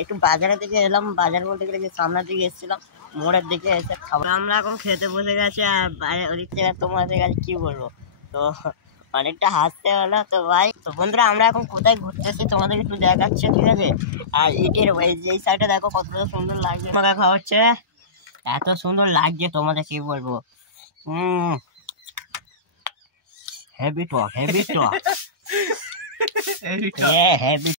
একটু বাজারের দিকে এলাম। বাজার বলতে গেলে যে সামনের দিকে এসেছিলাম, মোড়ের দিকে এসে খাবার আমরা এখন খেতে বসে গেছি। আর ওদিক থেকে তোমাদের কাছে কি বলবো, তো অনেকটা হাসতে হলো। তো ভাই, তো বন্ধুরা আমরা এখন কোথায় ঘুরতেছি তোমাদের একটু দেখাচ্ছি, ঠিক আছে? আর ইটের এই সাইডে দেখো কতটা সুন্দর লাগছে, আমাকে খাওয়া হচ্ছে, এত সুন্দর লাগছে তোমাদের কি বলবো। হেভি টক, হেভি টক, হেভি।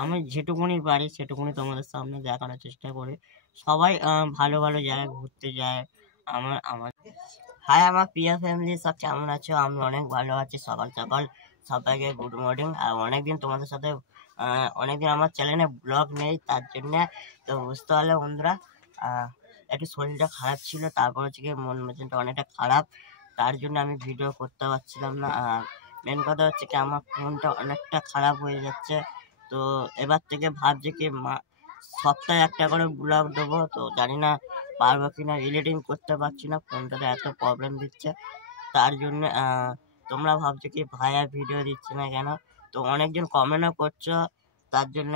আমি যেটুকুনি পারি সেটুকুনি তোমাদের সামনে দেখানোর চেষ্টা করি। সবাই ভালো ভালো জায়গায় ঘুরতে যায়। হাই আমার প্রিয় ফ্যামিলি, সব কেমন আছো? আমি অনেক ভালো আছি। সকাল সকাল সবাইকে গুড মর্নিং। আর অনেকদিন তোমাদের সাথে অনেকদিন আমার চ্যানেলে ব্লগ নেই, তার জন্য তো বুঝতে পারলে বন্ধুরা একটু শরীরটা খারাপ ছিল, তারপর হচ্ছে কি মন মেজাজটা অনেকটা খারাপ, তার জন্য আমি ভিডিও করতে পারছিলাম না। আর মেন কথা হচ্ছে কি আমার ফোনটা অনেকটা খারাপ হয়ে যাচ্ছে। তো এবার থেকে ভাবছি কি সপ্তাহে একটা করে ব্লগ দেবো। তো জানি না পারবো কিনা, এডিটিং করতে পারছি না, ফোনটাতে এত প্রবলেম দিচ্ছে। তার জন্য তোমরা ভাবছো কি ভাইয়া ভিডিও দিচ্ছে না কেন, তো অনেকজন কমেন্টও করছো, তার জন্য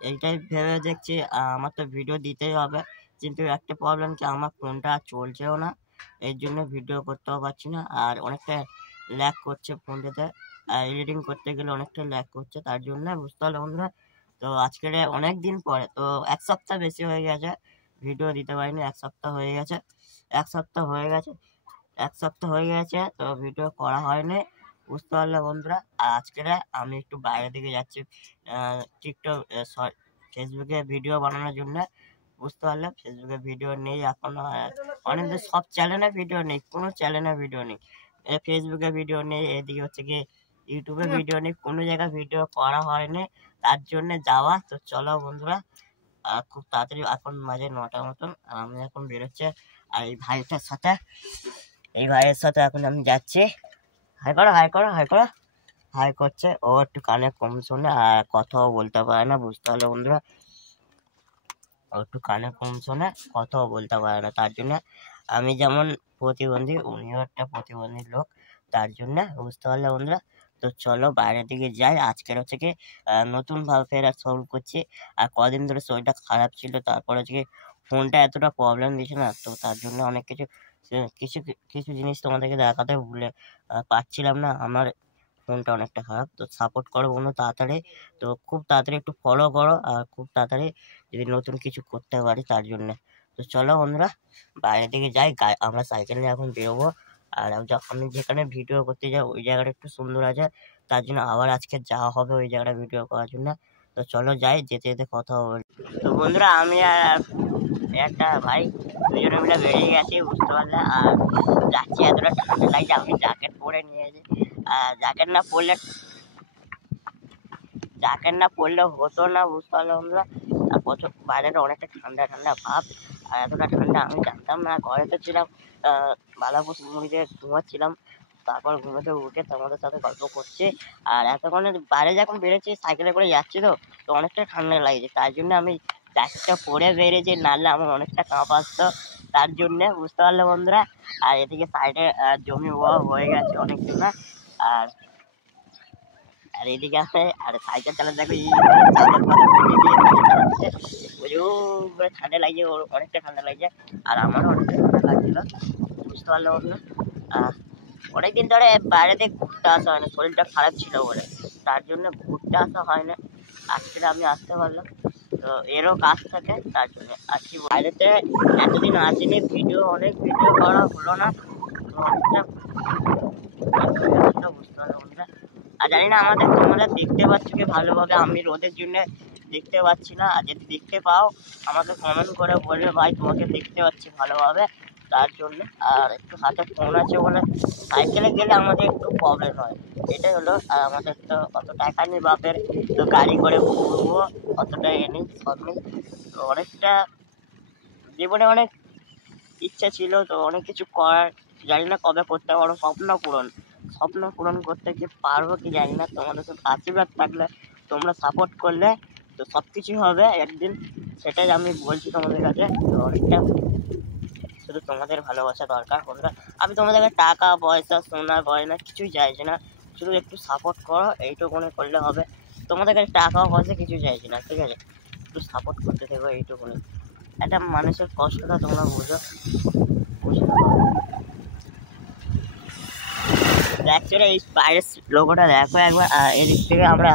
এইটাই ভেবে দেখছি আমার তো ভিডিও দিতেই হবে। কিন্তু একটা প্রবলেম কি আমার ফোনটা চলছেও না, এর জন্য ভিডিও করতেও পারছি না। আর অনেকটা ল্যাগ করছে ফোনটাতে, এডিটিং করতে গেলে অনেকটা ল্যাগ করছে, তার জন্য বুঝতে পারলে বন্ধুরা। তো আজকে অনেক দিন পরে, তো এক সপ্তাহ বেশি হয়ে গেছে ভিডিও দিতে পারিনি। এক সপ্তাহ হয়ে গেছে, এক সপ্তাহ হয়ে গেছে, এক সপ্তাহ হয়ে গেছে, তো ভিডিও করা হয়নি, বুঝতে পারলে বন্ধুরা। আর আজকে আমি একটু বাইরে দিকে যাচ্ছি টিকটক ফেসবুকে ভিডিও বানানোর জন্য, বুঝতে পারলাম। ফেসবুকে ভিডিও নেই এখন, অনেক সব চ্যানেলে ভিডিও নেই, কোনো চ্যানেলে ভিডিও নেই, ফেসবুকে ভিডিও নেই, এদিকে হচ্ছে কি ইউটিউবে ভিডিও নেই, কোনো জায়গায় ভিডিও করা হয়নি, তার জন্য যাওয়া। তো চলো বন্ধুরা, খুব তাড়াতাড়ি এখন মাঝে 9টার মতন, আমি এখন বেরোচ্ছে। আর এই ভাইটার সাথে, এই ভাইয়ের সাথে এখন আমি যাচ্ছি। হাই করো, হাই করো, হাই করো। হাই করছে, ও একটু কানে কম শোনে আর কথাও বলতে পারে না, বুঝতে পারলো বন্ধুরা। ও একটু কানে কম শোনে, কথাও বলতে পারে না, তার জন্য আমি যেমন প্রতিবন্ধী, উনিও একটা প্রতিবন্ধী লোক, তার জন্য বুঝতে পারলে বন্ধুরা। তো চলো বাইরের দিকে যাই। আজকের হচ্ছে কি নতুন ভাবে ফের শুরু করছি। আর কদিন ধরে শরীরটা খারাপ ছিল, তারপর হচ্ছে কি ফোনটা এতটা প্রবলেম দিচ্ছে না, তো তার জন্য অনেক কিছু কিছু কিছু জিনিস তোমাদেরকে দেখাতে ভুলে পারছিলাম না। আমার ফোনটা অনেকটা খারাপ, তো সাপোর্ট করো বন্ধু তাড়াতাড়ি। তো খুব তাড়াতাড়ি একটু ফলো করো, আর খুব তাড়াতাড়ি যদি নতুন কিছু করতে পারি তার জন্য। তো চলো বন্ধুরা বাইরের দিকে যাই, আমরা সাইকেল নিয়ে এখন বেরোবো। আর আমি যেখানে ভিডিও করতে যাই ওই জায়গাটা একটু সুন্দর আছে, তার জন্য আবার আজকে যাওয়া হবে ওই জায়গাটা ভিডিও করার জন্য। তো চলো যাই, যেতে যেতে কথা হবে। তো বন্ধুরা আমি আর একটা ভাই দুজনে মিলে বেরিয়ে গেছি, বুঝতে পারলে। আর যাচ্ছি, এতটা ঠান্ডা লাগছে, আমি জ্যাকেট পরে নিয়েছি। জ্যাকেট না পরলে হতো না, বুঝতে পারলে বন্ধুরা। প্রচুর বাইরেটা অনেকটা ঠান্ডা ঠান্ডা ভাব, আর এতটা ঠান্ডা আমি জানতাম না। ঘরে তো ছিলাম, বালাপুর মুড়ি দিয়ে ঘুমাচ্ছিলাম, তারপর ঘুমোতে উঠে তোমাদের সাথে গল্প করছি। আর এতক্ষণে বাইরে যখন বেরোচ্ছি সাইকেলে করে যাচ্ছি, তো অনেকটা ঠান্ডা লাগছে, তার জন্য আমি জ্যাকেটটা পরে বেরিয়েছি, নাহলে আমার অনেকটা কাঁপ আসতো, তার জন্য বুঝতে পারলে বন্ধুরা। আর এদিকে সাইডে জমি হয়ে গেছে অনেক জন্য। আর আর এদিকে আছে, আর সাইকেল চালাতে দেখো প্রচুর ঠান্ডা লাগছে, ওর অনেকটা ঠান্ডা লাগছে, আর আমারও অনেকটা ঠান্ডা লাগছিল, বুঝতে পারলো বন্ধুরা। অনেকদিন ধরে বাইরে থেকে ঘুরতে আসা হয় না, শরীরটা খারাপ ছিল বলে, তার জন্য ঘুরতে আসা হয় না। আজকে আমি আসতে পারলাম, তো এরও কাজ থাকে, তার জন্য আসছি। বাইরেতে এতদিন আসিনি, অনেক ভিডিও করা হলো না, তো অনেকটা বুঝতে পারলো বন্ধুরা। আর জানি না তোমরা দেখতে পাচ্ছ কি ভালোভাবে, আমি রোদের জন্য দেখতে পাচ্ছি না। আর যদি দেখতে পাও আমাকে কমেন্ট করে বলবে ভাই তোমাকে দেখতে পাচ্ছি ভালোভাবে, তার জন্য। আর একটু হাতে ফোন আছে বলে সাইকেলে গেলে আমাদের একটু প্রবলেম হয়, এটাই হলো। আর আমাদের তো অত টাকা নেই বাপের, তো গাড়ি করে ঘুরবো, অতটা নেই, সব নেই। তো অনেকটা জীবনে অনেক ইচ্ছা ছিল, তো অনেক কিছু করার, জানি না কবে করতে পারবো। স্বপ্ন পূরণ করতে কি পারবো কি জানি না, তোমাদের সাথে আশীর্বাদ থাকলে, তোমরা সাপোর্ট করলে তো সব কিছুই হবে একদিন, সেটাই আমি বলছি তোমাদের কাছে। তো অনেকটা শুধু তোমাদের ভালোবাসা দরকার বন্ধুরা। আমি তোমাদেরকে টাকা পয়সা সোনা গয়না কিছুই চাইছি না, শুধু একটু সাপোর্ট করো, এইটুকুনি করলে হবে। তোমাদের কাছে টাকা পয়সা কিছু চাইছি না, ঠিক আছে? একটু সাপোর্ট করতে থাকো, এইটুকুনি। একটা মানুষের কষ্টটা তোমরা বুঝো, বুঝতে পারো। অ্যাকচুয়ালি এই বাইরের লোগোটা দেখো একবার। এদিক থেকে আমরা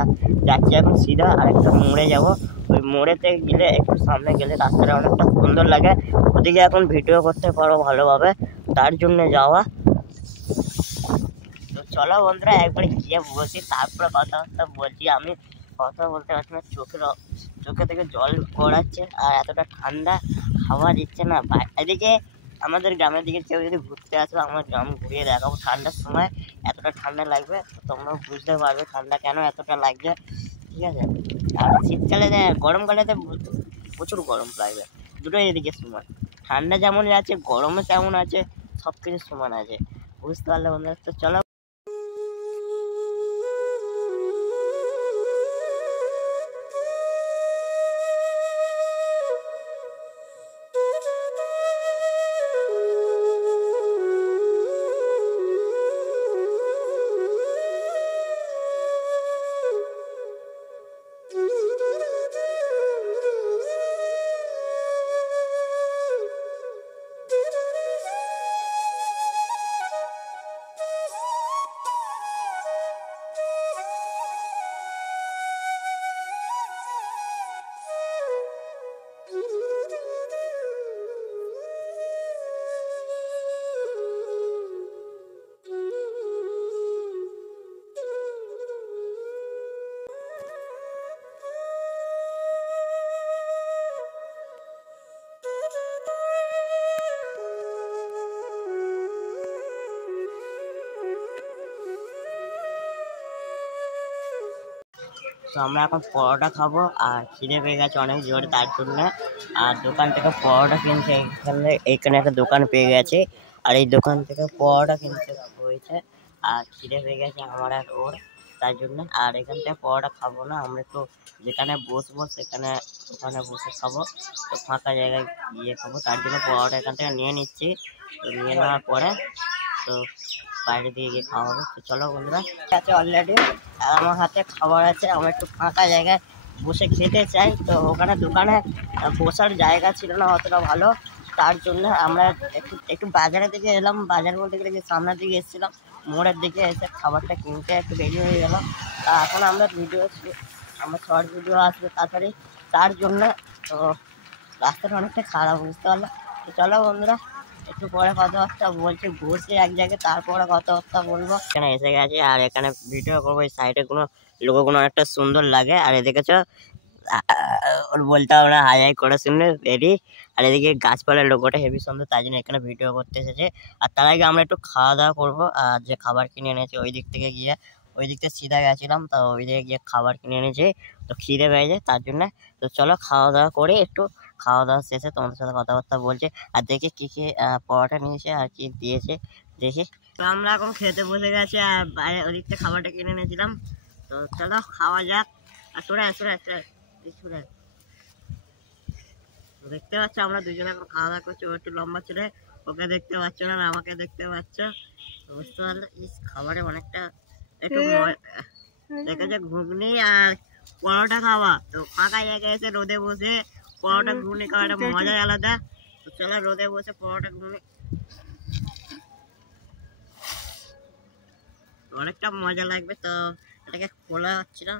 যাচ্ছি এখন সিধা আরেকটা মোড়ে যাব। ওই মোড়েতে গেলে একটু সামনে গেলে রাস্তাটা অনেকটা সুন্দর লাগে, ওদিকে এখন ভিডিও করতে পারো ভালোভাবে, তার জন্য যাওয়া। তো চলো বন্ধুরা একবার গিয়ে বসি, তারপরে কথাবার্তা বলছি। আমি কথা বলতে পারছি না, চোখে থেকে জল গড়াচ্ছে, আর এতটা ঠান্ডা হাওয়া দিচ্ছে না। এদিকে আমাদের গ্রামের দিকে কেউ যদি ঘুরতে আসো, আমার গ্রাম ঘুরিয়ে দেখাবো। ঠান্ডার সময় এতটা ঠান্ডা লাগবে, তো তোমরা বুঝতে পারবে ঠান্ডা কেন এতটা লাগছে, ঠিক আছে? আর শীতকালে গরমকালেতে প্রচুর গরম লাগবে, দুটোই এদিকে সমান। ঠান্ডা যেমন আছে গরমও তেমন আছে, সব কিছু সমান আছে, বুঝতে পারলে বন্ধুরা? তো চলো। তো আমরা এখন পরোটা খাবো, আর খিদে পেয়ে গেছে অনেক জোরে, তার জন্য। আর দোকান থেকে পরোটা কিনছে, এইখানে একটা দোকান পেয়ে গেছে, আর এই দোকান থেকে পরোটা কিনতে হয়েছে। আর খিদে পেয়ে গেছে আমার আর ওর, তার জন্য। আর এখান থেকে পরোটা খাবো না, আমরা একটু যেখানে বসবো সেখানে ওখানে বসে খাবো, তো ফাঁকা জায়গায় গিয়ে খাবো, তার জন্য পরোটা এখান থেকে নিয়ে নিচ্ছি। তো নিয়ে নেওয়ার পরে তো বাইরে দিয়ে গিয়ে খাওয়া হবে। তো চলো বন্ধুরা, আছে অলরেডি, আর আমার হাতে খাবার আছে। আমরা একটু ফাঁকা জায়গায় বসে খেতে চাই, তো ওখানে দোকানে বসার জায়গা ছিল না অতটা ভালো, তার জন্য আমরা একটু একটু বাজারের দিকে এলাম। বাজার বলতে গেলে যে সামনের দিকে এসেছিলাম, মোড়ের দিকে এসে খাবারটা কিনতে একটু দেরি হয়ে গেল। তা এখন আমরা আমার শর্ট ভিডিও আসবে তাড়াতাড়ি, তার জন্য। তো রাস্তাটা অনেকটা খারাপ, বুঝতে পারলো? তো চলো বন্ধুরা, একটু পরে কথাবার্তা বলছি, বসে এক জায়গায়, তারপরে কথাবার্তা বলবো। এখানে এসে গেছে, আর এখানে ভিডিও করবো। এই সাইডে কোনো লোকগুলো অনেকটা সুন্দর লাগে, আর এদিকে ওর বলতে হবে না, হাই হাই করে শুনলে রেডি। আর এদিকে গাছপালার লোকটা হেভি সুন্দর, তাই জন্য এখানে ভিডিও করতে এসেছে। আর তার আগে আমরা একটু খাওয়া দাওয়া করবো, আর যে খাবার কিনে এনেছি ওই দিক থেকে গিয়ে, ওই দিক থেকে সিধা গেছিলাম, তো ওই দিকে গিয়ে খাবার কিনে এনেছি, তো খিদে পেয়েছে তার জন্য। তো চলো খাওয়া দাওয়া করে একটু, খাওয়া দাওয়া শেষে তোমাদের সাথে কথাবার্তা বলছে, আর দেখি কি কি পরোটা নিয়েছে আর কি দিয়েছে দেখি। তো আমরা এখন খেতে বসে গেছি, আর বাইরে ওদিক থেকে খাবারটা কিনে এনেছিলাম। তো চলো খাওয়া যাক। আর তোরা দেখতে পাচ্ছ আমরা দুজনে এখন খাওয়া দাওয়া করছি। ও একটু লম্বা ছেলে, ওকে দেখতে পাচ্ছ না, আমাকে দেখতে পাচ্ছ, বুঝতে পারলে? খাবারে অনেকটা একটু দেখেছে ঘুগনি আর পরোটা খাওয়া, তো ফাঁকা জায়গায় এসে রোদে বসে পরোটা ঘুগনি খাওয়াটা মজাই আলাদা। তো চলো রোদে বসে পরোটা ঘুগনি, অনেকটা মজা লাগবে। তো এটাকে খোলা হচ্ছে না,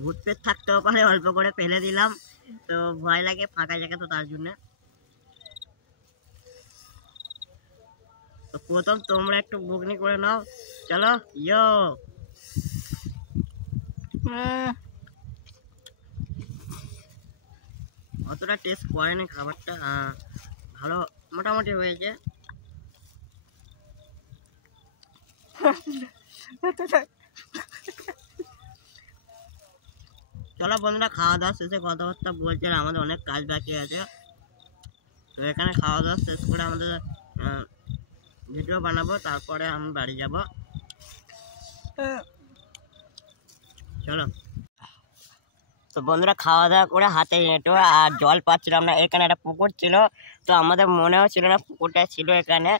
ভূত পেট থাকতেও পারে, অল্প করে ফেলে দিলাম, তো ভয় লাগে ফাঁকা জায়গা, তো তার জন্য। তো প্রথম তোমরা একটু ঘুগনি করে নাও, চলো। ইয়ো অতটা টেস্ট করেনি খাবারটা, ভালো মোটামুটি হয়েছে। চলো বন্ধুরা, খাওয়া দাওয়া শেষে কথাবার্তা বলছে, আমাদের অনেক কাজ বাকি আছে। তো এখানে খাওয়া দাওয়া শেষ করে আমাদের ভিডিও বানাবো, তারপরে আমি বাড়ি যাব। চলো। তো বন্ধুরা, খাওয়া দাওয়া করে হাতে হেঁটো আর জল পাচ্ছিলাম না। এখানে একটা পুকুর ছিল, তো আমাদের মনেও ছিল না পুকুরটা ছিল এখানে।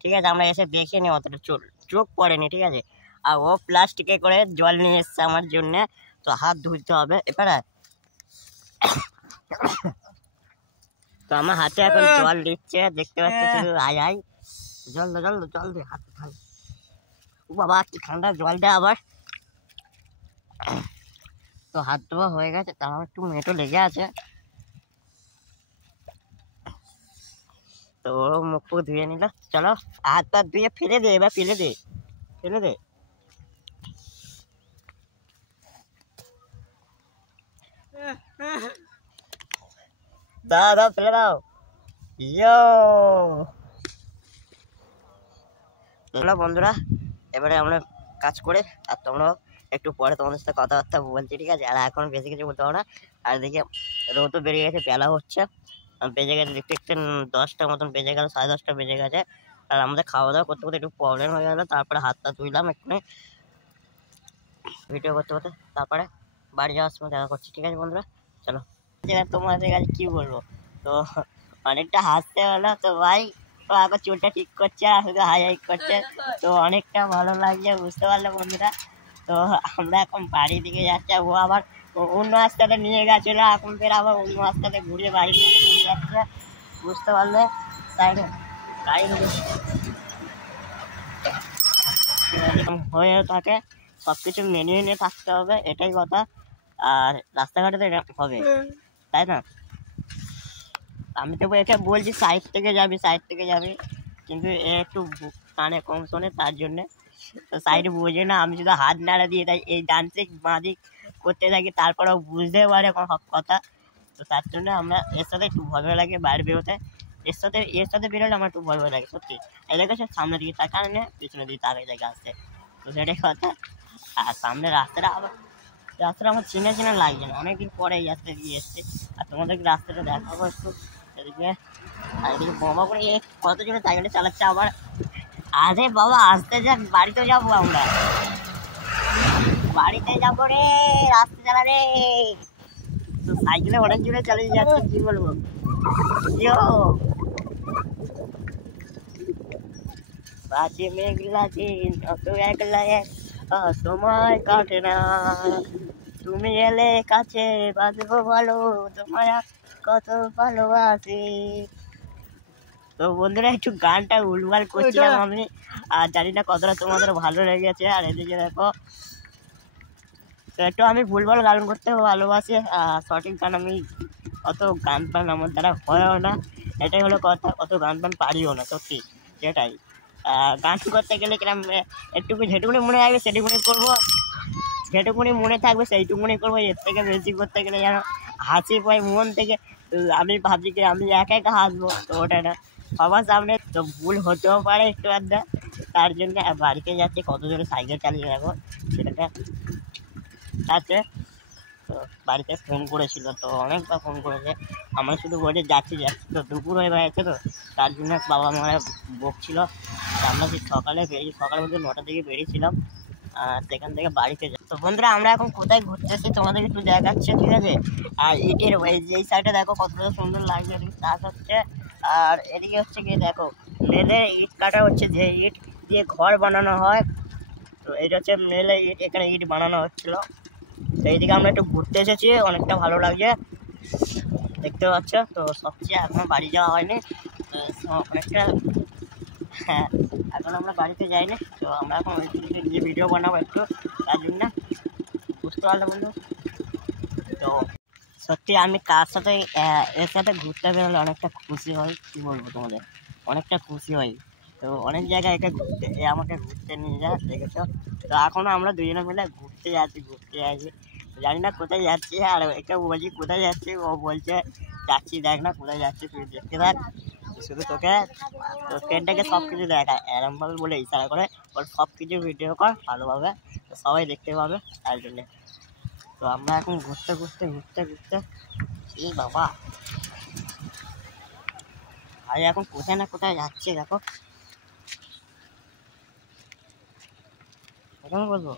ঠিক আছে, আমরা এসে দেখিনি, অতটা চোখ পড়েনি। ঠিক আছে, আর ও প্লাস্টিকে করে জল নিয়ে এসছে আমার জন্যে, তো হাত ধুইতে হবে এবারে। তো আমার হাতে এখন জল দিচ্ছে, দেখতে পাচ্ছি শুধু আই আই। জল দে জল দে জল দে, হাত খাই। ও বাবা, কি ঠান্ডা জল দে আবার। তো হাত ধোয়া হয়ে গেছে, তার একটু মেটো লেগে আছে। তো মুখ ফুক ধুয়ে নিল। চলো হাত পা ধুয়ে ফেলে দে, এবার ফেলে দে, ফেলে দে। দাও দাও, ফেলে দাও। ইয়ো চলো বন্ধুরা, এবারে আমরা কাজ করে আর তোমরা একটু পরে তোমাদের সাথে কথাবার্তা বলছি। ঠিক আছে, আর এখন বেশি কিছু বলতে পারবো না। আর দেখি রোদও বেরিয়ে গেছে, বেলা হচ্ছে, বেজে গেছে দেখতে দেখতে 10টার মতন বেজে গেল, 10:30 বেজে গেছে। আর আমাদের খাওয়া দাওয়া করতে করতে একটু প্রবলেম হয়ে গেলো, তারপরে হাতটা ধুইলাম এখানে ভিডিও করতে করতে, তারপরে বাড়ি যাওয়ার সময় দেখা করছি। ঠিক আছে বন্ধুরা, চলো। তোমাদের কাছে কি বলবো, তো অনেকটা হাসতে হলো। তো ভাই তো আবার চুলটা ঠিক করছে আর শুধু হাই হাই করছে, তো অনেকটা ভালো লাগছে, বুঝতে পারলে বন্ধুরা। তো আমরা এখন বাড়ির দিকে যাচ্ছি, ও আবার অন্য রাস্তাতে নিয়ে গেছিলো, এখন ফের আবার অন্য রাস্তাতে ঘুরিয়ে বাড়ি নিয়ে যাচ্ছে, বুঝতে পারলে। সাইডে গাড়ি হয়ে থাকে, সব কিছু মেনে নিয়ে থাকতে হবে, এটাই কথা। আর রাস্তাঘাটে তো এটা হবে, তাই না? আমি তো একে বলছি সাইড থেকে যাবি, সাইড থেকে যাবি, কিন্তু এ একটু কানে কম শোনে, তার জন্যে তো সাইডে বোঝে না। আমি শুধু হাত নাড়া দিয়ে তাই এই ডান দিক বাঁ দিক করতে থাকি, তারপরেও বুঝতে পারে কোনো সব কথা। তো তার জন্য আমরা এর সাথে একটু ভয় ভয় লাগে বাইরে বেরোতে, এর সাথে বেরোলে আমার একটু ভয় ভয় লাগে সত্যি। এই দেখে সব সামনের দিকে তার কারণে পিছনের দিকে তাকাই দেখে আসছে, তো সেটাই কথা। আর সামনে রাস্তাটা আমার চিনা চিনা লাগছে না, অনেকদিন পরে এই রাস্তা দিয়ে এসছে। আর তোমাদেরকে রাস্তাটা দেখাবো একটু। এদিকে আর এদিকে বাবা করে কত জনে সাইকেলে চালাচ্ছে আবার। আরে বাবা আসতে যাক, বাড়িতে যাবো আমরা, বাড়িতে যাবো রে, রাস্তা চালা রে। তো সাইকেলে অনেক জোরে চালিয়ে যাচ্ছে, কি বলবো। বাজে মেঘলা দিন, অত একলা এক সময় কাটে না, তুমি এলে কাছে বাঁচবো ভালো, তোমার কত ভালোবাসি। তো বন্ধুরা, একটু গানটা উলবাল করছিলাম আমি, আর জানি না কতটা তোমাদের ভালো লেগেছে। আর এদিকে দেখো, তো একটু আমি ভুলভাল গান করতে ভালোবাসি, সঠিক গান আমি অত গান পান আমার দ্বারা হয়ও না, এটাই হলো কথা। অত গান পান পারিও না সত্যি, সেটাই। গান করতে গেলে কিরম একটুকু যেটুকুনি মনে আসবে সেটুকুনি করবো, যেটুকুনি মনে থাকবে সেইটুকুনি করবো। এর থেকে বেশি করতে গেলে যেন হাসি পাই মন থেকে, আমি ভাবছি কি আমি একা একা হাসবো, তো ওটা না, সবার সামনে তো ভুল হতেও পারে একটু আধটা। তার জন্য বাড়িতে যাচ্ছে, কত জোরে সাইকেল চালিয়ে রাখো সেটা আছে। তো বাড়িতে ফোন করেছিল, তো অনেকবার ফোন করেছে, আমরা শুধু বলে যাচ্ছি যাচ্ছি, তো দুপুর হয়ে গেছে, তো তার জন্য বাবা মারা বকছিল। আমরা সেই সকালে বলতে 9টার দিকে বেরিয়েছিলাম, আর সেখান থেকে বাড়িতে যাই। তো বন্ধুরা, আমরা এখন কোথায় ঘুরতেছি তোমাদের একটু দেখাচ্ছে, ঠিক আছে। আর ইটের এই সাইডে দেখো কতটা সুন্দর লাগছে, এদিকে চাষ হচ্ছে। আর এদিকে হচ্ছে গিয়ে দেখো মেলে ইট কাটা হচ্ছে, যে ইট দিয়ে ঘর বানানো হয়, তো এটা হচ্ছে মেলে ইট, এখানে ইট বানানো হচ্ছিল। তো এইদিকে আমরা একটু ঘুরতে এসেছি, অনেকটা ভালো লাগছে, দেখতে পাচ্ছ। তো সবচেয়ে এখনো বাড়ি যাওয়া হয়নি, তো অনেকটা, হ্যাঁ এখন আমরা বাড়িতে যাইনি। তো আমরা এখন গিয়ে ভিডিও বানাবো একটু, তার জন্য, বুঝতে পারলে বন্ধু। তো সত্যি আমি কার সাথে এর সাথে ঘুরতে বেরোলে অনেকটা খুশি হই, কী বলবো তোমাদের, অনেকটা খুশি হই। তো অনেক জায়গায় একে ঘুরতে, আমাকে ঘুরতে নিয়ে যায়, দেখেছো। তো এখনও আমরা দুজনে মিলে ঘুরতে যাচ্ছি, জানি না কোথায় যাচ্ছি। আর একে বলছি কোথায় যাচ্ছি, ও বলছে যাচ্ছি, দেখ না কোথায় যাচ্ছি, তুই দেখতে থাক, শুধু তোকে তো ট্রেনটাকে সব কিছু দেখায় এরমভাবে বলে ইশারা করে, ওর সব কিছু ভিডিও কর ভালোভাবে, তো সবাই দেখতে পাবে, তার জন্যে। তো তো আমরা এখন ঘুরতে ঘুরতে ঘুরতে ঘুরতে এই বাবা ভাই এখন কোথায় না কোথায় যাচ্ছে দেখো, এখন বলবো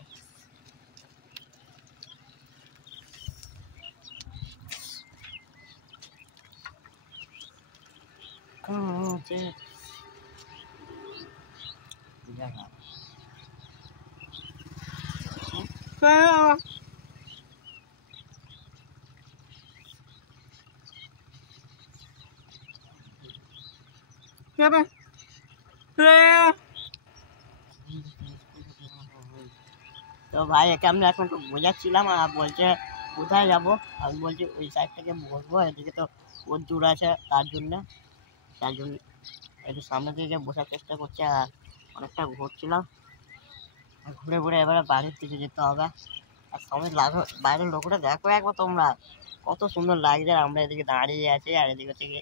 তো ভাই একে আমরা এখন একটু বোঝাচ্ছিলাম আর বলছে কোথায় যাবো, আমি বলছি ওই সাইড থেকে বসবো, এদিকে তো ওর দূর আছে তার জন্য একটু সামনে দিকে বসার চেষ্টা করছি। আর অনেকটা ঘুরছিলাম, ঘুরে ঘুরে এবারে বাড়ির দিকে যেতে হবে। আর সবাই বাইরের লোকটা দেখো একবার তোমরা, কত সুন্দর লাগছে। আমরা এদিকে দাঁড়িয়ে আছি আর এদিকে থেকে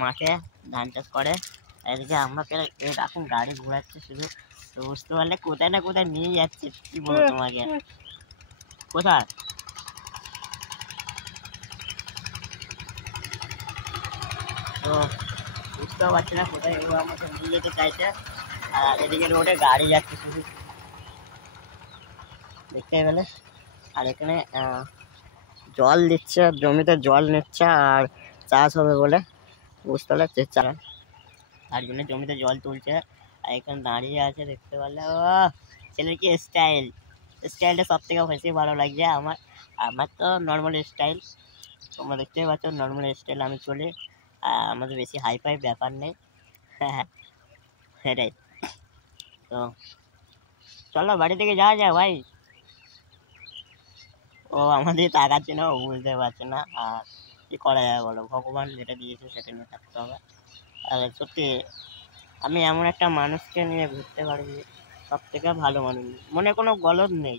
মাঠে ধান চাষ করে, এদিকে আমরা এরকম গাড়ি ঘোরাচ্ছে শুধু। তো বুঝতে পারলে কোথায় না কোথায় নিয়ে যাচ্ছে, কি বলবো তোমাকে। কোথায় তো বুঝতেও পারছি না কোথায় ও আমাকে নিয়ে যেতে চাইছে। আর এদিকে রোডে গাড়ি যাচ্ছে শুধু, দেখতে পেলে। আর এখানে জল দিচ্ছে, জমিতে জল নিচ্ছে আর চাষ হবে বলে, বুঝতে পারলে চাষ, তার জন্য জমিতে জল তুলছে। আর এখানে দাঁড়িয়ে আছে দেখতে পারলে। ও ছেলের কি স্টাইলটা সব থেকে বেশি ভালো লাগছে আমার। আমার তো নর্মাল স্টাইল, তোমরা দেখতেই পাচ্ছ নর্মাল স্টাইল আমি চলি, আমাদের বেশি হাই ফাই ব্যাপার নেই। সেটাই তো, চলো বাড়ি থেকে যাওয়া যায় ভাই। ও আমাদের তাকাচ্ছে না, ও বুঝতে পারছে না। আর কি করা যাবে বলো, ভগবান যেটা দিয়েছে সেটা নিয়ে থাকতে হবে। আর সত্যি আমি এমন একটা মানুষকে নিয়ে ঘুরতে পারি, সব থেকে ভালো মানুষ, মনে কোনো গলদ নেই।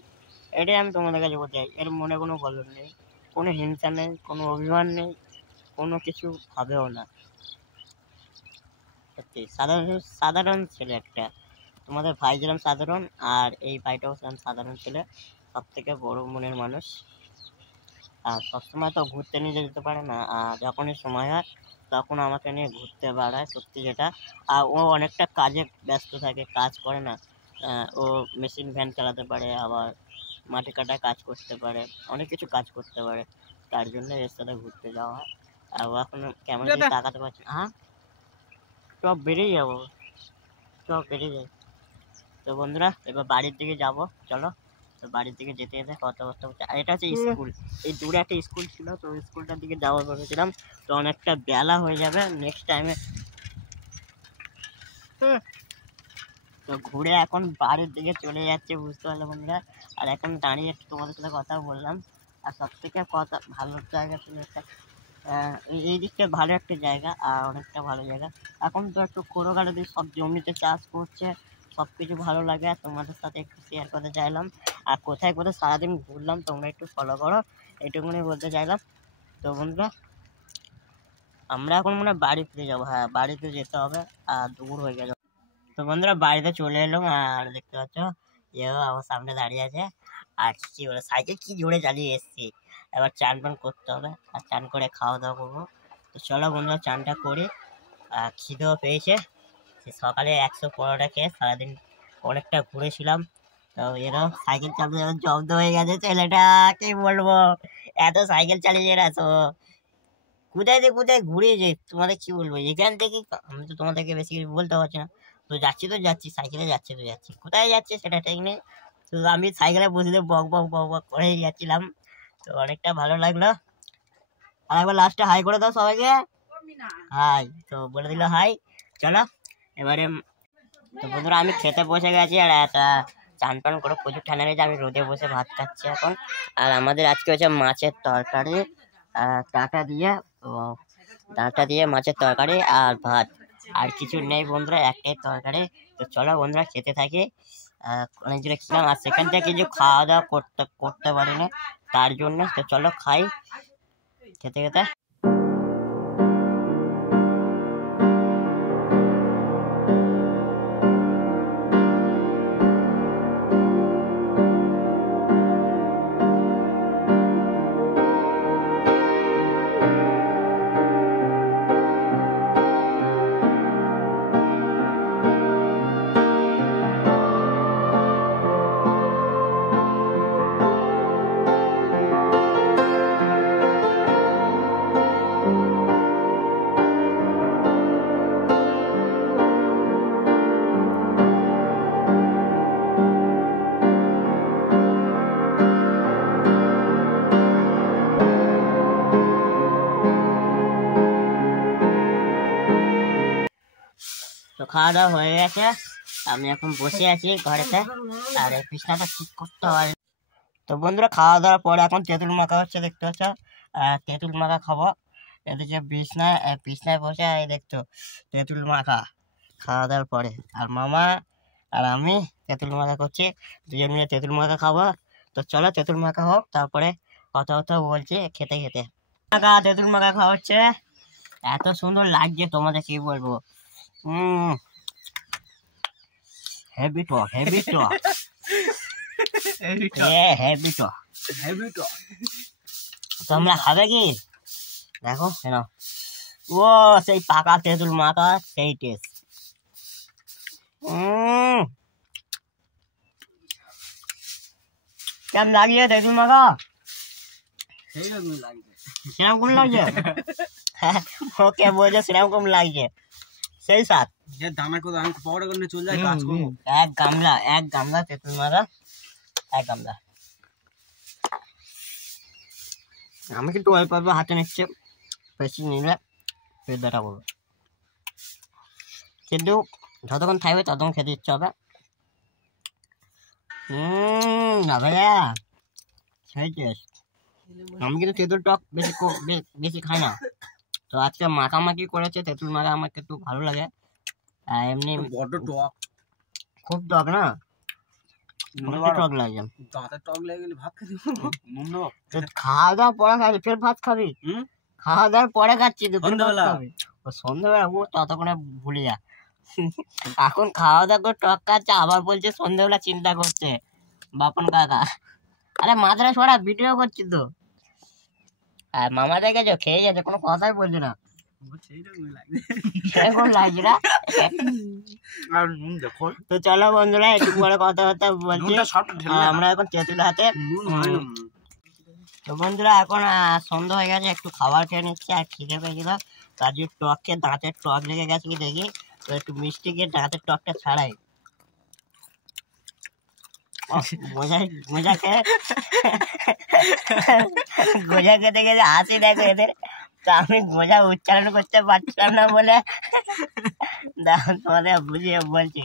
এটাই আমি তোমাদের কাছে বলতে চাই, এর মনে কোনো গলদ নেই, কোনো হিংসা নেই, কোনো অভিমান নেই, কোনো কিছু হবেও না। সত্যি সাধারণ সাধারণ ছেলে একটা, তোমাদের ভাই যেরকম সাধারণ, আর এই ভাইটাও সেরকম সাধারণ ছেলে, সব থেকে বড় মনের মানুষ। আর সবসময় তো ঘুরতে নিয়ে যেতে পারে না, আর যখনই সময় হয় তখন আমাকে নিয়ে ঘুরতে বেড়ায়, সত্যি যেটা। আর ও অনেকটা কাজে ব্যস্ত থাকে, কাজ করে না, ও মেশিন ভ্যান চালাতে পারে, আবার মাটি কাটা কাজ করতে পারে, অনেক কিছু কাজ করতে পারে, তার জন্য এর সাথে ঘুরতে যাওয়া হয়। আর ও এখন কেমন তাকাতে পারছে না। হ্যাঁ সব বেরিয়ে যাবো, সব বেরিয়ে যায়। তো বন্ধুরা এবার বাড়ির দিকে যাব, চলো। তো বাড়ির দিকে যেতে যেতে কথাবার্তা হচ্ছে। আর এটা হচ্ছে স্কুল, এই দূরে একটা স্কুল ছিল, তো ওই স্কুলটার দিকে যাওয়ার ভেবেছিলাম, তো অনেকটা বেলা হয়ে যাবে নেক্সট টাইমে। তো ঘুরে এখন বাড়ির দিকে চলে যাচ্ছে, বুঝতে পারলে বন্ধুরা। আর এখন দাঁড়িয়ে একটু তোমাদের সাথে কথা বললাম। আর সব থেকে কথা ভালো জায়গা ছিল একটা, এই দিকটা ভালো একটা জায়গা, আর অনেকটা ভালো জায়গা। এখন তো একটু খোঁড়োখাটো দিয়ে সব জমিতে চাষ করছে, সব কিছু ভালো লাগে, আর তোমাদের সাথে একটু শেয়ার করতে চাইলাম। আর কোথায় কোথায় সারাদিন ঘুরলাম তোমরা একটু ফলো করো, এইটুকুনি বলতে চাইলাম। তো বন্ধুরা আমরা এখন মনে হয় বাড়ি ফিরে যাবো, হ্যাঁ বাড়িতে যেতে হবে, আর দূর হয়ে গেল। তো বন্ধুরা বাড়িতে চলে এলাম, আর দেখতে পাচ্ছ আমার সামনে দাঁড়িয়ে আছে। আর কি বলে সাইকেল কি জোরে চালিয়ে এসছি, এবার চান পান করতে হবে, আর চান করে খাওয়া দাওয়া করবো। তো চলো বন্ধুরা চানটা করে, খিদেও পেয়েছে। সকালে 100 পরোটা খেয়ে সারাদিন অনেকটা ঘুরেছিলাম। তো এরাও সাইকেল চালিয়ে জব্দ হয়ে গেছে ছেলেটা, কি বলবো, এত সাইকেল চালিয়ে এরা তো কোথায় দিয়ে কোথায় ঘুরিয়েছে, তোমাদের কি বলবো। এখান থেকে আমি তো তোমাদেরকে বেশি কিছু বলতে পারছি না। তো যাচ্ছি সাইকেলে, যাচ্ছি কোথায় যাচ্ছি সেটা ঠিক নেই। তো আমি সাইকেলে বসে বক বক বক বক করে যাচ্ছিলাম। তো অনেকটা ভালো লাগলো। আর একবার লাস্টে হাই করে দাও সবাইকে, হাই। তো বলে দিল হাই। চলো এবারে, তো বন্ধুরা আমি খেতে বসে গেছি, আর একটা চান পান করে প্রচুর ঠান্ডা লেগেছে, আমি রোদে বসে ভাত খাচ্ছি এখন। আর আমাদের আজকে হচ্ছে মাছের তরকারি, ডাঁটা দিয়ে মাছের তরকারি আর ভাত, আর কিছু নেই বন্ধুরা, একটাই তরকারি। তো চলো বন্ধুরা খেতে থাকি। অনেক দূরে ছিলাম, আর সেখান থেকে কিছু খাওয়া দাওয়া করতে পারি না, তার জন্য। তো চলো খাই খেতে খেতে। খাওয়া দাওয়া হয়ে গেছে, আমি এখন বসে আছি ঘরেতে, আর এই বিছনাটা ঠিক করতে পারি। তো বন্ধুরা খাওয়া দাওয়ার পরে এখন তেঁতুল মাখা হচ্ছে, দেখতে পাচ্ছ। তেঁতুল মাখা খাবো, এদিকে বিছনায় বিছনায় বসে এই দেখছো তেঁতুল মাখা খাওয়া দাওয়ার পরে। আর মামা আর আমি তেঁতুল মাখা করছি, দুজন মিলে তেঁতুল মাখা খাবো। তো চলো তেঁতুল মাখা হোক, তারপরে কথা কথা বলছি খেতে খেতে। মাখা তেঁতুল মাখা খাওয়া হচ্ছে, এত সুন্দর লাগছে তোমাদের কি বলবো। হেভি তো হেভি তো হেভি তো তোমরা খাবে কি? দেখো কেন, ও সেই পাকা তেঁতুল মাখা, সেই টেস্ট। কেমন লাগছে তেঁতুল মাখা? সেরকম লাগছে, ওকে বলছে সেরকম লাগছে, সেই স্বাদ। দানা করে আমি পাউডার করে চলে যাই কাজ করবো। এক গামলা তেঁতুল মাখা, এক গামলা। আমি কিন্তু অল্প অল্প হাতে নিচ্ছে, বেশি নিলে পেট ব্যথা করবে, কিন্তু যতক্ষণ থাকবে ততক্ষণ খেতে ইচ্ছে হবে। না ভাইয়া, সেই টেস্ট। আমি কিন্তু তেঁতুল টক বেশি খাই না, তো আজকে মাখামাখি করেছে তেঁতুল মাখা, আমার একটু ভালো লাগে। এমনি বড্ড টক, খুব টক না, টক লাগে, দাঁতে টক লেগে গেলে ভাত খেতে খাওয়া দাওয়া পরে খাবি, ফের ভাত খাবি? খাওয়া দাওয়ার পরে খাচ্ছি তো, সন্ধ্যাবেলা ও ততক্ষণে ভুলে যা। এখন খাওয়া দাওয়া করে টক খাচ্ছে, আবার বলছে সন্ধ্যাবেলা চিন্তা করছে বাপন কাকা। আরে মাথাটা ছড়া, ভিডিও করছি তো। আর মামা দেখেছো খেয়ে যাচ্ছে, কোনো কথাই বলছে না, সেরকম লাগছে না। তো চলো বন্ধুরা, একটু পরে কথাবার্তা বলছি, আমরা এখন তেঁতুল হাতে। তো বন্ধুরা এখন সন্ধ্যা হয়ে গেছে, একটু খাবার খেয়ে নিচ্ছি, আর খিদে পেয়েছিল, তার জন্য টক খেয়ে দাঁতের টক লেগে গেছে কি দেখি, তো একটু মিষ্টি খেয়ে দাঁতের টকটা ছাড়াই। গোজা খেতে গেছে হাসি দেখো এদের, তো আমি গোজা উচ্চারণ করতে পারছিলাম না বলে তোমাদের বুঝিয়ে বলছি।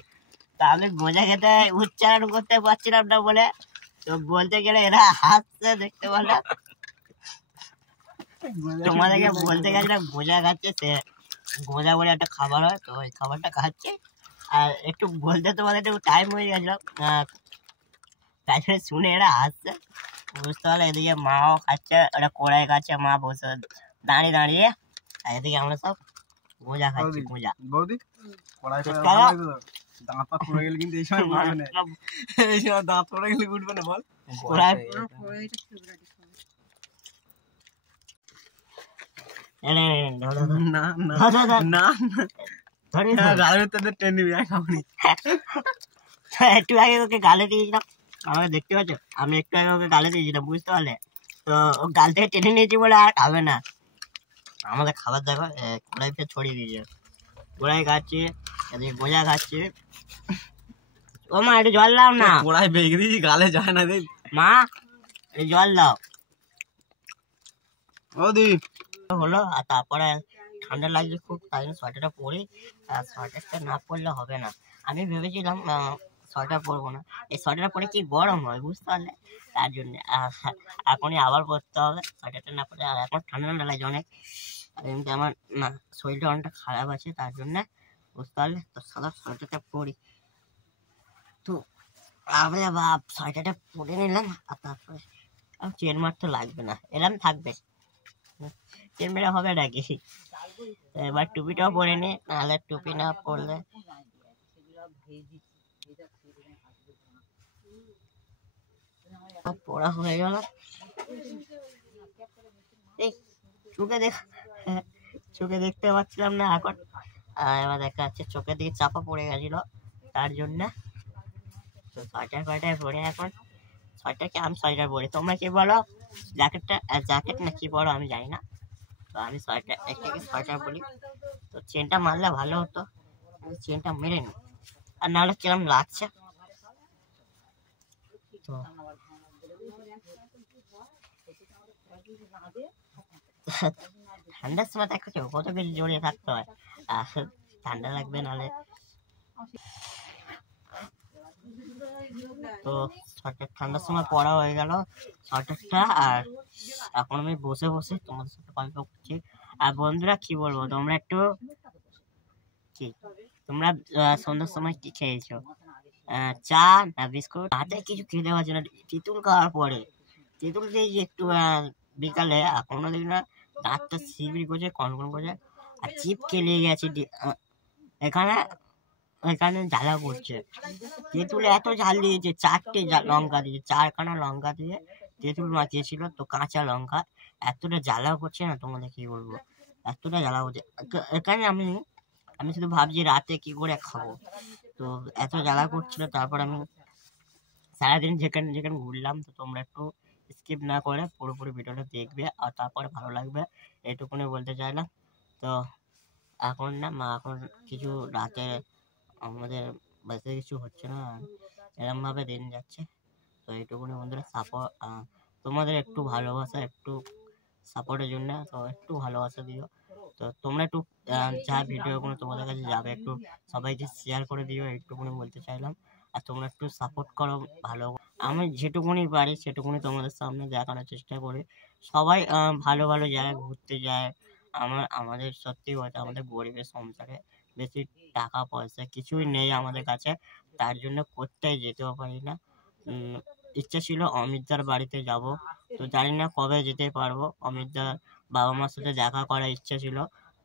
তা আমি গোজা খেতে উচ্চারণ করতে পারছিলাম না বলে, তো বলতে গেলে এরা হাসছে, দেখতে পেলাম। তোমাদেরকে বলতে গেছিলাম গোজা খাচ্ছে, সে গোজা বলে একটা খাবার হয়, তো ওই খাবারটা খাচ্ছে। আর একটু বলতে তোমাদের একটু টাইম হয়ে গেছিল, তাই জন্য শুনে এরা হাসছে, বুঝতে পারলে। এদিকে মাও খাচ্ছে, ওটা কড়াই খাচ্ছে মা বসে দাঁড়িয়ে দাঁড়িয়ে, আর এদিকে আমরা সব গোজা খাচ্ছি। গোজা বৌদি দাঁত পা পড়ে গেলে কিন্তু এই সময় মারবে না, এই সময় দাঁত পড়ে গেলে উঠবে না বল। একটু আগে ওকে গালে দিয়েছিলাম, আমাকে দেখতে পাচ্ছ, আমি একটু আগে ওকে গালে দিয়েছিলাম, বুঝতে পারলে। তো ও গাল থেকে টেনে নিয়েছি বলে আর খাবে না। আমাদের খাবার দেখো কড়াইতে ছড়িয়ে দিয়েছে, কড়াই খাচ্ছি, এদিকে গোজা খাচ্ছি। ও মা একটু জল দাও না, কড়াই বেগে দিয়েছি, গালে যায় না রে মা, এই জল দাও। বৌদি হলো, আর তারপরে ঠান্ডা লাগছে খুব, তাই জন্য সোয়েটারটা পরি। আর সোয়েটারটা না পরলে হবে না, আমি ভেবেছিলাম সোয়েটার পরবো না, এই সোয়েটারটা পরে কি গরম হয়, বুঝতে পারলে, তার জন্য এখনই আবার পরতে হবে সোয়েটারটা না পরে। আর এখন ঠান্ডা ঠান্ডা লাগছে অনেক, আর এমনি আমার না শরীরটা অনেকটা খারাপ আছে, তার জন্যে, বুঝতে পারলে। তো সাদা সোয়েটারটা পরি, তো আমি বাপ সোয়েটারটা পরে নিলাম। আর তারপরে চেন মার তো লাগবে না, এরম থাকবে, চেন মেরে হবে নাকি। এবার টুপিটাও পরে নি, নাহলে টুপি না পরলে পড়া হয়ে গেল। চোখে দেখতে পাচ্ছিলাম না এখন, এবার দেখা যাচ্ছে চোখের দিকে চাপা পড়ে গেছিল, তার জন্য সোয়েটার ফয়েটার পরে এখন সোয়েটারকে আমি সোয়েটার পরি, তোমরা কি বলো জ্যাকেট না কি বলো আমি জানি না। তো আমি সোয়েটার একটাকে সোয়েটার পরি, তো চেনটা মারলে ভালো হতো, চেনটা মেরে নি, আর নাহলে কিরম লাগছে। তো ঠান্ডার সময় দেখছো কত বেশি জড়িয়ে থাকতে হয়, আর ঠান্ডা লাগবে, নাহলে তো শর্টের ঠান্ডার সময় পড়া হয়ে গেল শর্টেরটা, আর এখন আমি বসে বসে তোমাদের সাথে গল্প করছি। আর বন্ধুরা কি বলবো, তোমরা একটু কি তোমরা সন্ধ্যার সময় কি খেয়েছো? চা না বিস্কুট? রাতে কিছু খেতে পারছি না, তেঁতুল খাওয়ার পরে। তেঁতুল খেয়েছি একটু বিকালে, এখনো দেখি না দাঁতটা শিবির করছে, কনকন করছে। আর চিপ কেলিয়ে গেছে এখানে এখানে জ্বালা করছে। তেঁতুলে এত ঝাল দিয়েছে, 4টে লঙ্কা দিয়ে, 4খানা লঙ্কা দিয়ে তেঁতুল মাখিয়েছিল, তো কাঁচা লঙ্কা। এতটা জ্বালা করছে না, তোমাদের কি বলবো, এতটা জ্বালা করছে। এখানে আমি শুধু ভাবছি রাতে কি করে খাবো, তো এত জ্বালা করছিল। তারপর আমি সারাদিন যেখানে যেখানে ঘুরলাম, তো তোমরা একটু স্কিপ না করে পুরোপুরি ভিডিওটা দেখবে, আর তারপরে ভালো লাগবে, এইটুকুনি বলতে চাইলাম। তো এখন না মা, এখন কিছু রাতে আমাদের বাড়িতে কিছু হচ্ছে না, এরকম ভাবে দিন যাচ্ছে। তো এইটুকুনি বন্ধুরা, তোমাদের একটু ভালোবাসা, একটু সাপোর্টের জন্য, তো একটু ভালোবাসা দিও। তো তোমরা একটু যা ভিডিওগুলো তোমাদের কাছে যাবে, একটু সবাইকে শেয়ার করে দিও, এইটুকুনি বলতে চাইলাম। আর তোমরা একটু সাপোর্ট করো ভালো। আমি যেটুকুনি পারি সেটুকুনি তোমাদের সামনে দেখানোর চেষ্টা করি। সবাই ভালো ভালো জায়গায় ঘুরতে যায়। আমাদের সত্যি কথা, আমাদের গরিবের সংসারে বেশি টাকা পয়সা কিছুই নেই আমাদের কাছে, তার জন্য কোথায় যেতেও পারি না। ইচ্ছা ছিল অমিতদার বাড়িতে যাব, তো জানি না কবে যেতে পারবো। অমিতদার বাবা মার সাথে দেখা করার ইচ্ছা ছিল,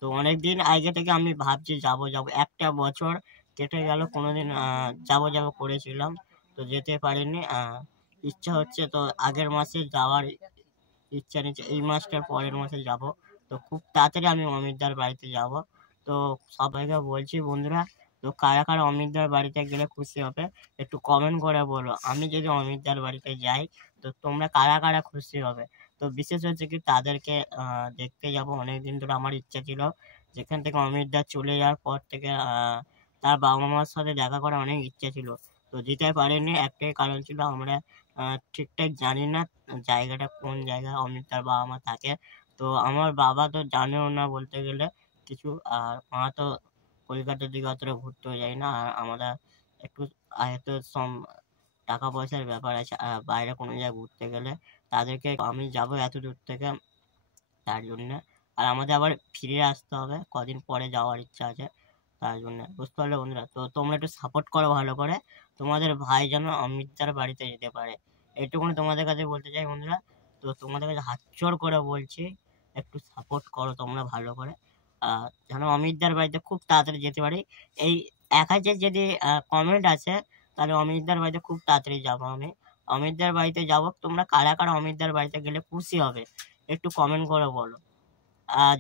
তো অনেকদিন আগে থেকে আমি ভাবছি যাব যাব, একটা বছর কেটে গেল, কোনোদিন যাব করেছিলাম, তো যেতে পারিনি। ইচ্ছা হচ্ছে, তো আগের মাসে যাওয়ার ইচ্ছা নিচ্ছে, এই মাসটার পরের মাসে যাব। তো খুব তাড়াতাড়ি আমি অমিতদার বাড়িতে যাব। তো সবাইকে বলছি বন্ধুরা, তো কারা কারা অমিতদার বাড়িতে গেলে খুশি হবে একটু কমেন্ট করে বলো। আমি যদি অমিতদার বাড়িতে যাই, তো তোমরা কারা কারা খুশি হবে? তো বিশেষ হচ্ছে কি, তাদেরকে দেখতে যাব। অনেকদিন ধরে আমার ইচ্ছা ছিল, যেখান থেকে অমিতদা চলে যাওয়ার পর থেকে তার বাবা মার সাথে দেখা করার অনেক ইচ্ছা ছিল, তো যেতে পারিনি। একটাই কারণ ছিল, আমরা ঠিকঠাক জানি না জায়গাটা কোন জায়গায় অমিতদার বাবা মা থাকে। তো আমার বাবা তো জানেও না বলতে গেলে কিছু, আর মা তো কলকাতার দিকে অতটা ঘুরতেও যায় না। আর আমরা একটু হয়তো টাকা পয়সার ব্যাপার আছে, বাইরে কোনো জায়গায় ঘুরতে গেলে তাদেরকে আমি যাব এত দূর থেকে, তার জন্য। আর আমাদের আবার ফিরে আসতে হবে, কদিন পরে যাওয়ার ইচ্ছা আছে, তার জন্য। বুঝতে পারলে বন্ধুরা? তো তোমরা একটু সাপোর্ট করো ভালো করে, তোমাদের ভাই যেন অমিতদার বাড়িতে যেতে পারে, এইটুকুনি তোমাদের কাছে বলতে চাই বন্ধুরা। তো তোমাদের কাছে হাত জোড় করে বলছি, একটু সাপোর্ট করো তোমরা ভালো করে, যেন অমিতদার বাড়িতে খুব তাড়াতাড়ি যেতে পারি। এই 1000 যদি কমেন্ট আছে, তাহলে অমিতদার বাড়িতে খুব তাড়াতাড়ি যাবো আমি। অমিতদার বাড়িতে যাবো, তোমরা কারা কারা অমিতদার বাড়িতে গেলে খুশি হবে একটু কমেন্ট করে বলো।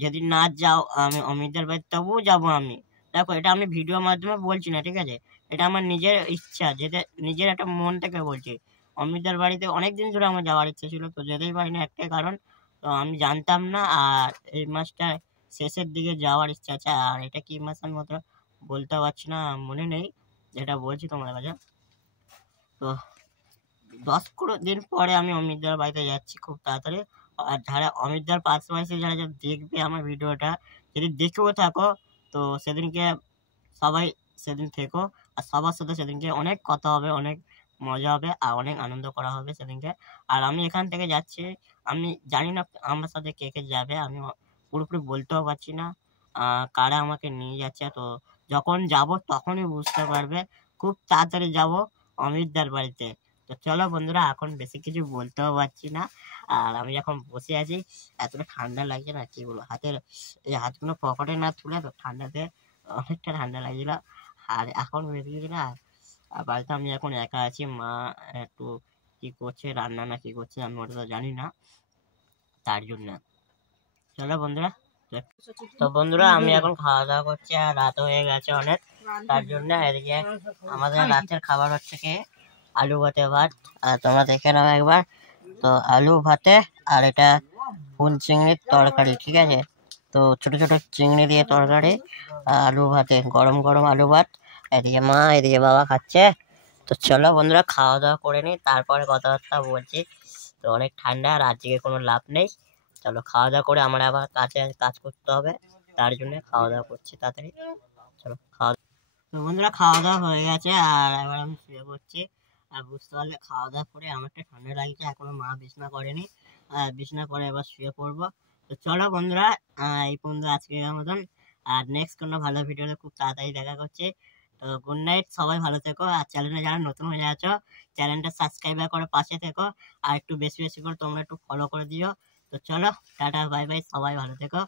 যদি না যাও, আমি অমিতদার বাড়িতে তবুও যাবো আমি। দেখো, এটা আমি ভিডিওর মাধ্যমে বলছি না, ঠিক আছে? এটা আমার নিজের ইচ্ছা, যেটা নিজের একটা মন থেকে বলছি। অমিতদার বাড়িতে অনেকদিন ধরে আমার যাওয়ার ইচ্ছা ছিল, তো যেতেই পারিনি একটাই কারণ, তো আমি জানতাম না। আর এই মাসটা শেষের দিকে যাওয়ার ইচ্ছা আছে, আর এটা কি মাস আমি অত বলতে পারছি না, মনে নেই, যেটা বলছি তোমার কাছে। তো 10 দিন পরে আমি অমিতদার বাড়িতে যাচ্ছি খুব তাড়াতাড়ি। আর যারা অমিতদার পাশাপাশি যারা যারা দেখবে আমার ভিডিওটা, যদি দেখেও থাকো, তো সেদিনকে সবাই সেদিন থেকো, আর সবার সাথে সেদিনকে অনেক কথা হবে, অনেক মজা হবে, আর অনেক আনন্দ করা হবে সেদিনকে। আর আমি এখান থেকে যাচ্ছি, আমি জানি না আমার সাথে কে কে যাবে, আমি পুরোপুরি বলতেও পারছি না কারা আমাকে নিয়ে যাচ্ছে। তো যখন যাব তখনই বুঝতে পারবে, খুব তাড়াতাড়ি যাব অমিতদার বাড়িতে। তো চলো বন্ধুরা, এখন বেশি কিছু বলতেও পারছি না। আর আমি এখন বসে আছি, এতটা ঠান্ডা লাগছে না, কি বলবো, এই হাতগুলো পকেটে না তুলে, তো ঠান্ডাতে অনেকটা ঠান্ডা লাগছিল। আর এখন বেশি কিছু না, আর বাড়িতে আমি এখন একা আছি। মা একটু কি করছে, রান্না না কি করছে, আমি ওটা তো জানি না, তার জন্য। চলো বন্ধুরা, তো বন্ধুরা আমি এখন খাওয়া দাওয়া করছি, আর রাত হয়ে গেছে অনেক, তার জন্য এদিকে আমাদের রাতের খাবার হচ্ছে কি আলু ভাতে ভাত। আর তোমরা দেখে নাও একবার, তো আলু ভাতে, আর এটা ফুল চিংড়ির তরকারি, ঠিক আছে? তো ছোট ছোট চিংড়ি দিয়ে তরকারি, আলু ভাতে, গরম গরম আলু ভাত, এদিকে মা এদিকে বাবা খাচ্ছে। তো চলো বন্ধুরা, খাওয়া দাওয়া করে নিই, তারপরে কথাবার্তা বলছি। তো অনেক ঠান্ডা, আর আজকে কোনো লাভ নেই। চলো খাওয়া দাওয়া করে আমার আবার কাজ করতে হবে, তার জন্য খাওয়া দাওয়া করছি তাড়াতাড়ি। চলো খাওয়া তো বন্ধুরা খাওয়া দাওয়া হয়ে গেছে আর এবার আমি শুয়ে পড়ছি। আর বুঝতে পারলে খাওয়া দাওয়া করে আমার একটা ঠান্ডা লাগছে, এখনো মা বিছনা করেনি। বিছনা করে এবার শুয়ে পড়বো। তো চলো বন্ধুরা, এই পর্যন্ত আজকের মতন। আর নেক্সট কোনো ভালো ভিডিওতে খুব তাড়াতাড়ি দেখা করছি। তো গুড নাইট, সবাই ভালো থেকো। আর চ্যানেলে যারা নতুন হয়ে আছো চ্যানেলটা সাবস্ক্রাইব করে পাশে থেকো। আর একটু বেশি বেশি করে তোমরা একটু ফলো করে দিও। তো চলো, টাটা বাই বাই, সবাই ভালো থেকো।